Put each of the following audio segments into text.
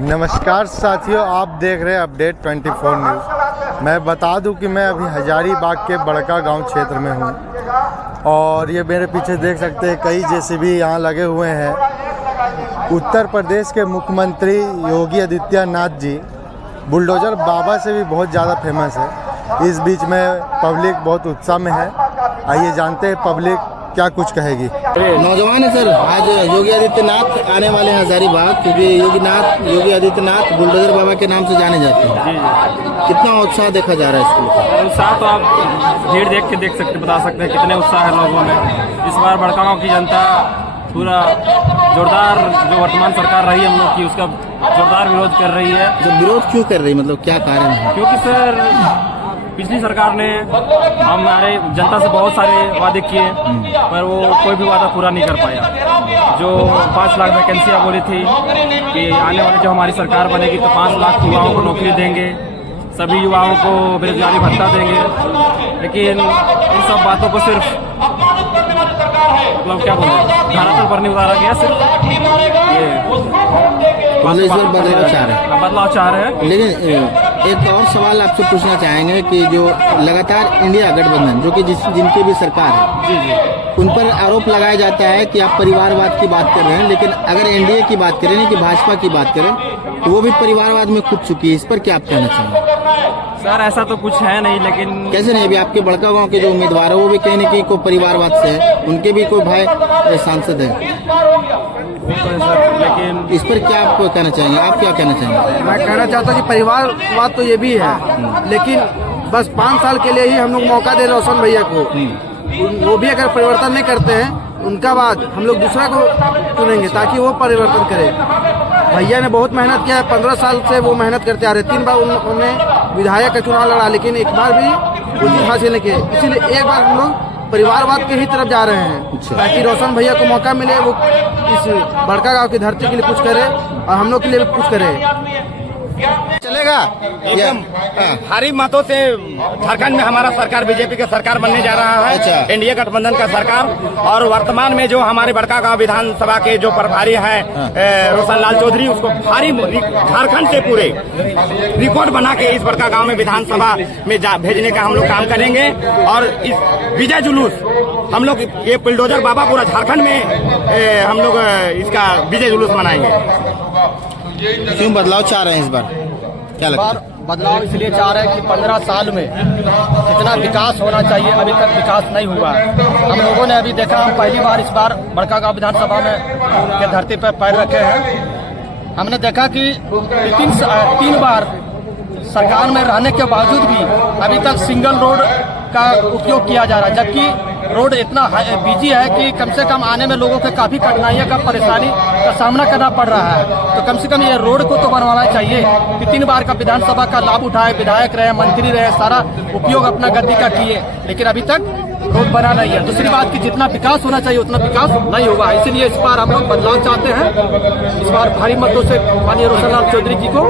नमस्कार साथियों, आप देख रहे हैं अपडेट 24 न्यूज़। मैं बता दूं कि मैं अभी हजारीबाग के बड़का गांव क्षेत्र में हूं और ये मेरे पीछे देख सकते हैं कई जेसीबी यहाँ लगे हुए हैं। उत्तर प्रदेश के मुख्यमंत्री योगी आदित्यनाथ जी बुलडोज़र बाबा से भी बहुत ज़्यादा फेमस है। इस बीच में पब्लिक बहुत उत्साह में है। आइए जानते हैं पब्लिक क्या कुछ कहेगी। नौजवान है सर, आज योगी आदित्यनाथ आने वाले हैं हजारीबाग, क्योंकि योगी आदित्यनाथ बुलडोजर बाबा के नाम से जाने जाते हैं। जी जी, कितना उत्साह देखा जा रहा है इसको? उत्साह तो आप भीड़ देख सकते बता सकते हैं कितने उत्साह है लोगों में। इस बार बड़का गाँव की जनता पूरा जोरदार, जो वर्तमान सरकार रही हम लोग की, उसका जोरदार विरोध कर रही है। तो विरोध क्यों कर रही, मतलब क्या कारण है? क्योंकि सर पिछली सरकार ने हमारे जनता से बहुत सारे वादे किए, पर वो कोई भी वादा पूरा नहीं कर पाया। जो 5 लाख वैकेंसियाँ बोली थी कि आने वाली जब हमारी सरकार बनेगी तो 5 लाख युवाओं को नौकरी देंगे, सभी युवाओं को बेरोजगारी भत्ता देंगे, लेकिन इन सब बातों को सिर्फ मतलब क्या बोले धरातल पर नहीं उतारा गया। सिर्फ ये बदलाव चाह रहे हैं। लेकिन एक और सवाल आपसे पूछना चाहेंगे कि जो लगातार इंडिया गठबंधन, जो कि जिनकी भी सरकार है, जी जी, उन पर आरोप लगाया जाता है कि आप परिवारवाद की बात कर रहे हैं, लेकिन अगर एनडीए की बात करें, कि भाजपा की बात करें, तो वो भी परिवारवाद में कूद चुकी है। इस पर क्या आप कहना चाहेंगे? सर ऐसा तो कुछ है नहीं, लेकिन कैसे नहीं? अभी आपके बड़का गांव के जो उम्मीदवार है वो भी कहीं न कहीं कोई परिवारवाद से है, उनके भी कोई भाई सांसद है। लेकिन इस पर क्या आप कहना चाहेंगे? आप क्या कहना चाहेंगे? मैं कहना चाहता हूँ कि परिवारवाद तो ये भी है, लेकिन बस 5 साल के लिए ही हम लोग मौका दे रोशन भैया को। वो भी अगर परिवर्तन नहीं करते हैं, उनका बाद हम लोग दूसरा को चुनेंगे ताकि वो परिवर्तन करे। भैया ने बहुत मेहनत किया है, 15 साल से वो मेहनत करते आ रहे। 3 बार उन्होंने विधायक का चुनाव लड़ा, लेकिन एक बार भी जीत हासिल नहीं किए। इसीलिए एक बार हम लोग परिवारवाद के ही तरफ जा रहे हैं, ताकि रोशन भैया को मौका मिले, वो इस बड़का गांव की धरती के लिए कुछ करे और हम लोग के लिए भी कुछ करे। चलेगा एकदम भारी मतों से झारखंड में हमारा सरकार बीजेपी का सरकार बनने जा रहा है। अच्छा। एनडीए गठबंधन का सरकार। और वर्तमान में जो हमारे बड़का गांव विधानसभा के जो प्रभारी हैं रोशन लाल चौधरी, उसको भारी झारखंड से पूरे रिकॉर्ड बना के इस बड़का गांव में विधानसभा में भेजने का हम लोग काम करेंगे। और इस विजय जुलूस हम लोग, ये बुलडोजर बाबा पूरा झारखंड में हम लोग इसका विजय जुलूस मनाएंगे। क्यों बदलाव चाह रहे हैं इस बार? क्या लगता है? बदलाव इसलिए चाह रहे हैं कि 15 साल में जितना विकास होना चाहिए अभी तक विकास नहीं हुआ है। हम लोगों ने अभी देखा, हम पहली बार इस बार बड़का गांव विधानसभा में के धरती पर पैर रखे हैं। हमने देखा कि 3 बार सरकार में रहने के बावजूद भी अभी तक सिंगल रोड का उपयोग किया जा रहा है, जबकि रोड इतना बिजी है कि कम से कम आने में लोगों के काफी कठिनाइयों का परेशानी का सामना करना पड़ रहा है। तो कम से कम ये रोड को तो बनवाना चाहिए कि 3 बार का विधानसभा का लाभ उठाए, विधायक रहे, मंत्री रहे, सारा उपयोग अपना गद्दी का किए, लेकिन अभी तक रोड बना नहीं है। दूसरी बात कि जितना विकास होना चाहिए उतना विकास नहीं हुआ, इसीलिए इस बार हम लोग बदलाव चाहते हैं। इस बार भारी मतों से माननीय रोशन लाल चौधरी जी को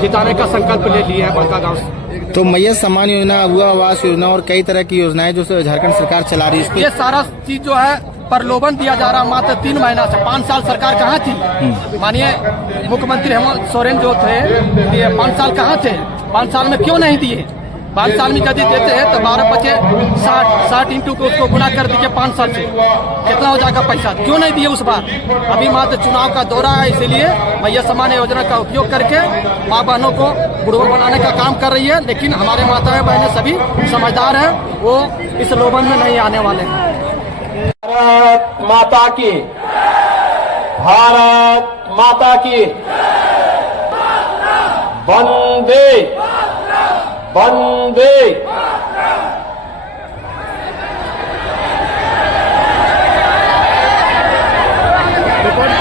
जिताने का संकल्प ले लिए है बड़का गाँव से। तो मैया सम्मान योजना, युवा आवास योजना और कई तरह की योजनाएं जो झारखंड सरकार चला रही है, ये सारा चीज जो है प्रलोभन दिया जा रहा। मात्र 3 महीना से 5 साल सरकार कहाँ थी? माननीय मुख्यमंत्री हेमंत सोरेन जो थे, ये 5 साल कहाँ थे? 5 साल में क्यों नहीं दिए? 5 साल में यदि देते हैं तो 12 बचे 60 इंटू को उसको गुना कर दीजिए 5 साल से, कितना हो जाएगा पैसा? क्यों नहीं दिए उस बार? अभी मात्र चुनाव का दौरा है, इसीलिए मैया सम्मान योजना का उपयोग करके माँ बहनों को बुढ़वा बनाने का काम कर रही है। लेकिन हमारे माताएं बहनें सभी समझदार हैं, वो इस लोभन में नहीं आने वाले हैं। भारत माता की, भारत माता की, वंदे वंदे।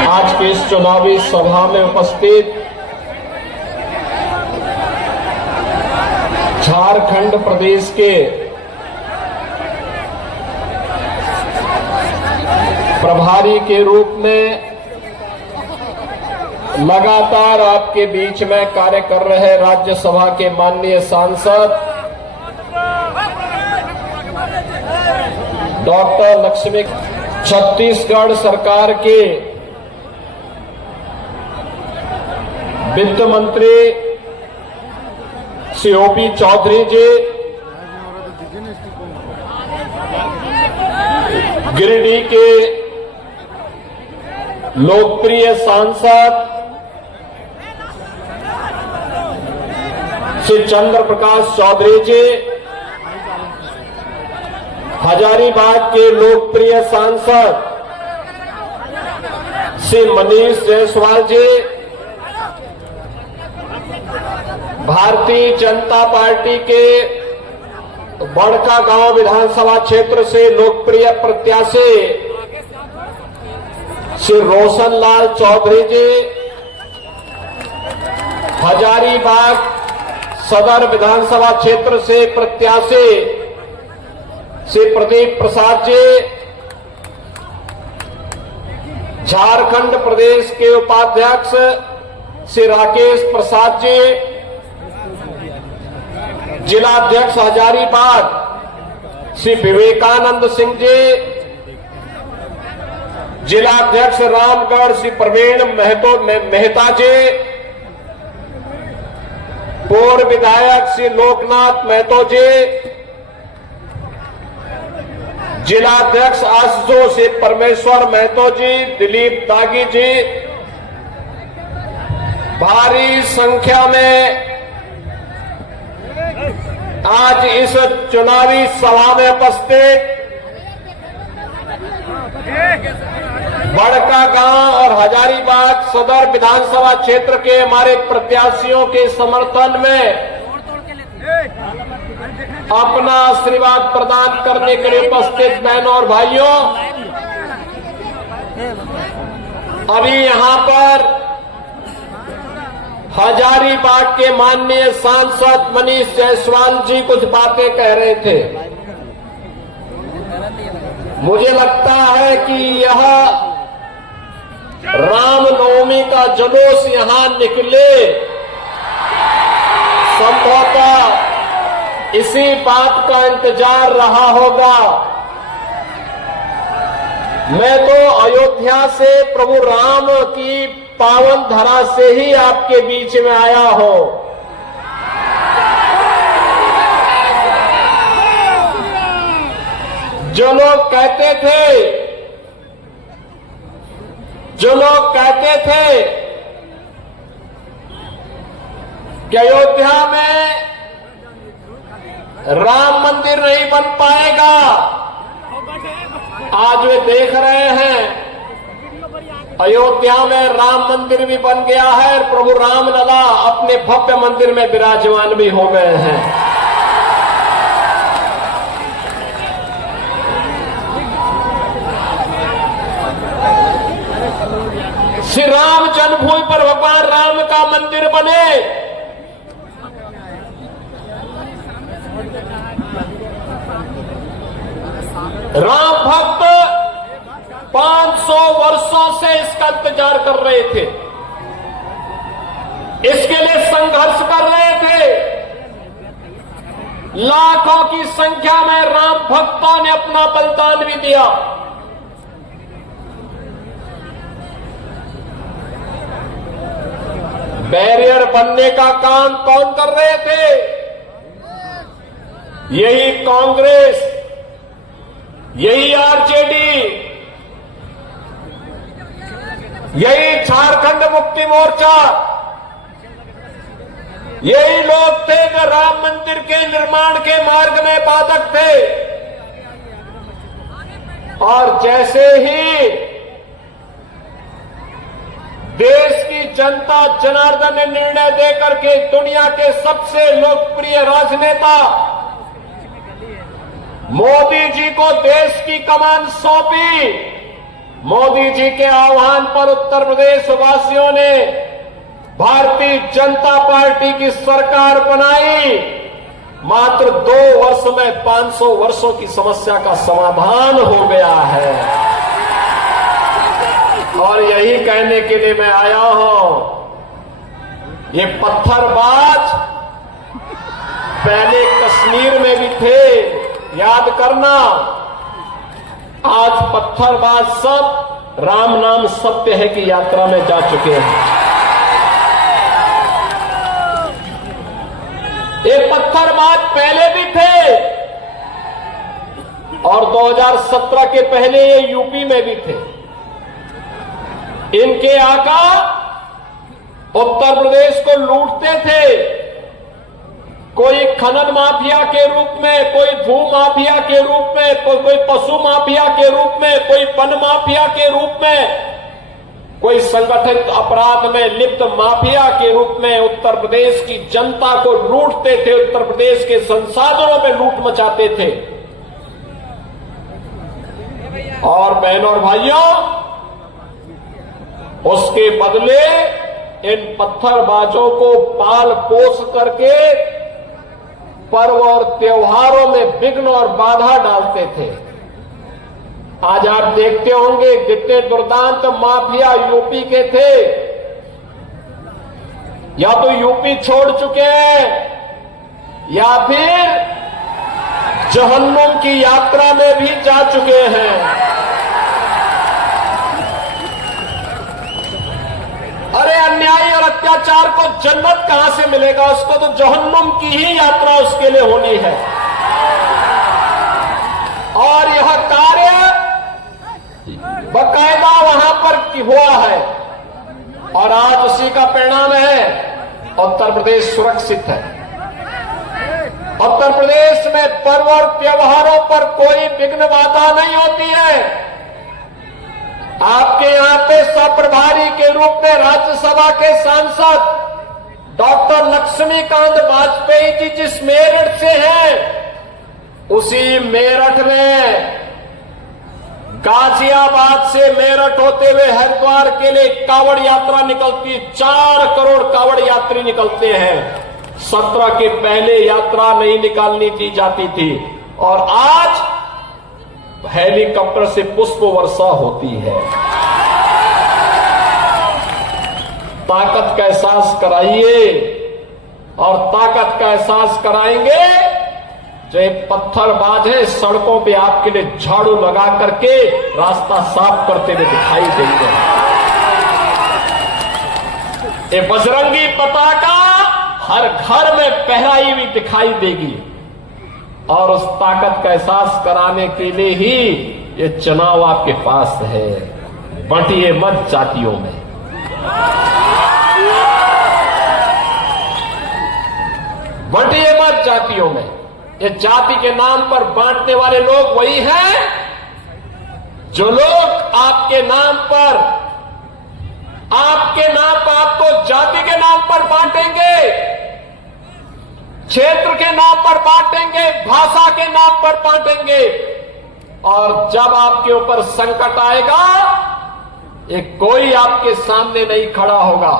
आज के इस चुनावी सभा में उपस्थित झारखंड प्रदेश के प्रभारी के रूप में लगातार आपके बीच में कार्य कर रहे राज्यसभा के माननीय सांसद डॉक्टर लक्ष्मी, छत्तीसगढ़ सरकार के वित्त मंत्री श्री ओपी चौधरी जी, गिरिडीह के लोकप्रिय सांसद श्री चंद्र प्रकाश चौधरी जी, हजारीबाग के लोकप्रिय सांसद श्री मनीष जायसवाल जी, भारतीय जनता पार्टी के बड़का गांव विधानसभा क्षेत्र से लोकप्रिय प्रत्याशी श्री रोशन लाल चौधरी जी, हजारीबाग सदर विधानसभा क्षेत्र से प्रत्याशी श्री प्रदीप प्रसाद जी, झारखंड प्रदेश के उपाध्यक्ष श्री राकेश प्रसाद जी, जिलाध्यक्ष हजारीबाग श्री विवेकानंद सिंह जी, जिलाध्यक्ष रामगढ़ श्री प्रवीण मेहता जी, पूर्व विधायक श्री लोकनाथ महतो जी, जिलाध्यक्ष आसजो श्री परमेश्वर महतो जी, दिलीप दागी जी, भारी संख्या में आज इस चुनावी सभा में उपस्थित बड़का गांव और हजारीबाग सदर विधानसभा क्षेत्र के हमारे प्रत्याशियों के समर्थन में अपना आशीर्वाद प्रदान करने के लिए उपस्थित बहनों और भाइयों, अभी यहां पर हजारीबाग के माननीय सांसद मनीष जायसवाल जी कुछ बातें कह रहे थे। मुझे लगता है कि यह रामनवमी का जुलूस यहां निकले, संभवतः इसी बात का इंतजार रहा होगा। मैं तो अयोध्या से प्रभु राम की पावन धरा से ही आपके बीच में आया हूं। जो लोग कहते थे कि अयोध्या में राम मंदिर नहीं बन पाएगा, आज वे देख रहे हैं अयोध्या में राम मंदिर भी बन गया है और प्रभु राम लला अपने भव्य मंदिर में विराजमान भी हो गए हैं। श्री राम जन्मभूमि पर भगवान राम का मंदिर बने, राम भक्त 500 वर्षों से इसका इंतजार कर रहे थे, इसके लिए संघर्ष कर रहे थे। लाखों की संख्या में राम भक्तों ने अपना बलिदान भी दिया। बैरियर बनने का काम कौन कर रहे थे? यही कांग्रेस, यही आरजेडी, यही झारखंड मुक्ति मोर्चा, यही लोग थे जो राम मंदिर के निर्माण के मार्ग में बाधक थे। और जैसे ही देश की जनता जनार्दन ने निर्णय देकर के दुनिया के सबसे लोकप्रिय राजनेता मोदी जी को देश की कमान सौंपी, मोदी जी के आह्वान पर उत्तर प्रदेश वासियों ने भारतीय जनता पार्टी की सरकार बनाई। मात्र 2 वर्ष में 500 वर्षों की समस्या का समाधान हो गया है। और यही कहने के लिए मैं आया हूं, ये पत्थरबाज पहले कश्मीर में भी थे, याद करना। आज पत्थरबाज सब राम नाम सत्य है की यात्रा में जा चुके हैं। ये पत्थरबाज पहले भी थे और 2017 के पहले ये यूपी में भी थे। इनके आका उत्तर प्रदेश को लूटते थे, कोई खनन माफिया के रूप में, कोई भू माफिया के रूप में, कोई पशु माफिया के रूप में, कोई वन माफिया के रूप में, कोई संगठित अपराध में लिप्त माफिया के रूप में उत्तर प्रदेश की जनता को लूटते थे, उत्तर प्रदेश के संसाधनों में लूट मचाते थे। और बहनों और भाइयों, उसके बदले इन पत्थरबाजों को पाल पोस करके पर्व और त्योहारों में विघ्न और बाधा डालते थे। आज आप देखते होंगे कितने दुर्दांत माफिया यूपी के थे, या तो यूपी छोड़ चुके हैं या फिर जहन्नुम की यात्रा में भी जा चुके हैं। अरे अन्याय और अत्याचार को जन्नत कहां से मिलेगा, उसको तो जहन्नुम की ही यात्रा उसके लिए होनी है। और यह कार्य बकायदा वहां पर हुआ है और आज उसी का परिणाम है उत्तर प्रदेश सुरक्षित है। उत्तर प्रदेश में पर्व और त्योहारों पर कोई विघ्न बाधा नहीं होती है। आपके यहां पे सप्रभारी के रूप में राज्यसभा के सांसद डॉक्टर लक्ष्मीकांत वाजपेयी जी जिस मेरठ से हैं, उसी मेरठ में गाजियाबाद से मेरठ होते हुए हरिद्वार के लिए कावड़ यात्रा निकलती है। 4 करोड़ कावड़ यात्री निकलते हैं। 17 के पहले यात्रा नहीं निकालनी दी जाती थी और आज हेलीकॉप्टर से पुष्प वर्षा होती है। ताकत का एहसास कराइए और ताकत का एहसास कराएंगे जो ये पत्थरबाज है, सड़कों पे आपके लिए झाड़ू लगा करके रास्ता साफ करते हुए दिखाई देंगे। ये बजरंगी पताका हर घर में फहराई हुई दिखाई देगी और उस ताकत का एहसास कराने के लिए ही ये चुनाव आपके पास है। बांटिए मत जातियों में, बांटिए मत जातियों में। ये जाति के नाम पर बांटने वाले लोग वही हैं जो लोग आपके नाम पर आपको जाति के नाम पर बांटेंगे, क्षेत्र के नाम पर बांटेंगे, भाषा के नाम पर बांटेंगे और जब आपके ऊपर संकट आएगा ये कोई आपके सामने नहीं खड़ा होगा,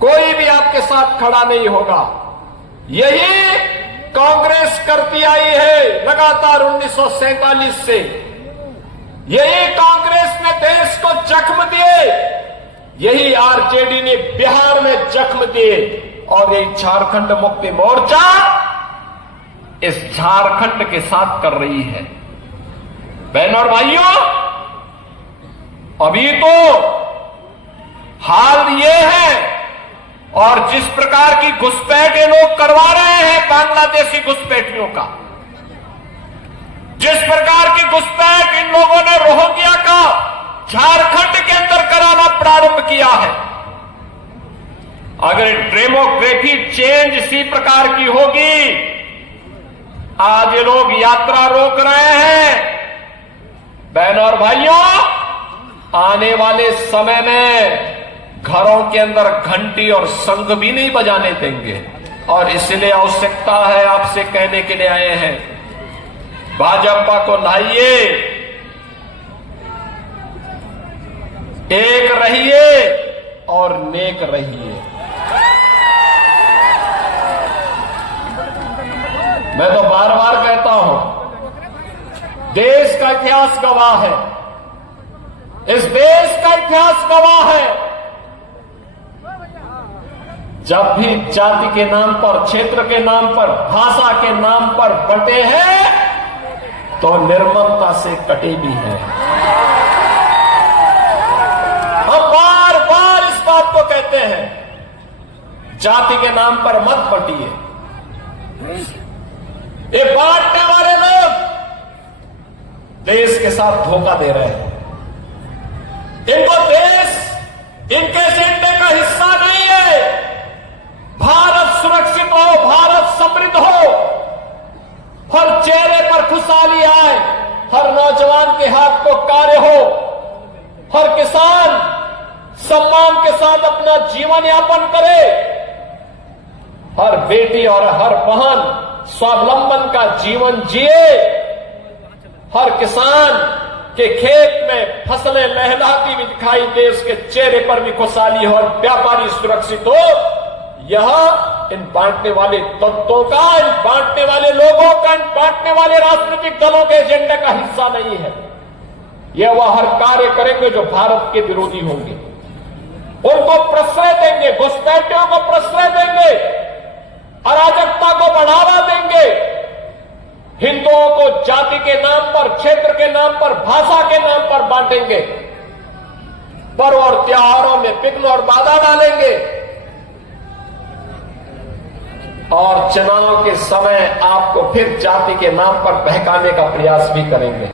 कोई भी आपके साथ खड़ा नहीं होगा। यही कांग्रेस करती आई है लगातार 1947 से। यही कांग्रेस ने देश को जख्म दिए, यही आरजेडी ने बिहार में जख्म दिए और ये झारखंड मुक्ति मोर्चा इस झारखंड के साथ कर रही है। बहनों और भाइयों, अभी तो हाल ये है और जिस प्रकार की घुसपैठ ये लोग करवा रहे हैं बांग्लादेशी घुसपैठियों का, जिस प्रकार की घुसपैठ इन लोगों ने रोहिंग्या का झारखंड के अंदर कराना प्रारंभ किया है, अगर डेमोग्राफी चेंज इसी प्रकार की होगी, आज ये लोग यात्रा रोक रहे हैं। बहनों और भाइयों, आने वाले समय में घरों के अंदर घंटी और शंख भी नहीं बजाने देंगे और इसलिए आवश्यकता है आपसे कहने के लिए आए हैं, भाजपा को लाइए, एक रहिए और नेक रहिए। मैं तो बार बार कहता हूं, देश का इतिहास गवाह है, इस देश का इतिहास गवाह है। जब भी जाति के नाम पर, क्षेत्र के नाम पर, भाषा के नाम पर बंटे हैं तो निर्ममता से कटे भी हैं। हम बार बार इस बात को कहते हैं, जाति के नाम पर मत बंटिए, ये बांटने वाले लोग देश के साथ धोखा दे रहे हैं। इनको देश इनके एजेंडे का हिस्सा नहीं है। भारत सुरक्षित हो, भारत समृद्ध हो, हर चेहरे पर खुशहाली आए, हर नौजवान के हाथ को कार्य हो, हर किसान सम्मान के साथ अपना जीवन यापन करे, हर बेटी और हर बहन स्वावलंबन का जीवन जिए, हर किसान के खेत में फसलें लहलाती हुई दिखाई दे, उसके चेहरे पर भी खुशहाली हो और व्यापारी सुरक्षित हो। यह इन बांटने वाले तत्वों का, इन बांटने वाले लोगों का, इन बांटने वाले राजनीतिक दलों के एजेंडे का हिस्सा नहीं है। यह वह हर कार्य करेंगे जो भारत के विरोधी होंगे, उनको प्रश्रय देंगे, घुसपैठियों को प्रश्रय देंगे, अराजकता को बढ़ावा देंगे, हिंदुओं को जाति के नाम पर, क्षेत्र के नाम पर, भाषा के नाम पर बांटेंगे, पर्व और त्योहारों में विघ्न और बाधा डालेंगे और चुनाव के समय आपको फिर जाति के नाम पर बहकाने का प्रयास भी करेंगे।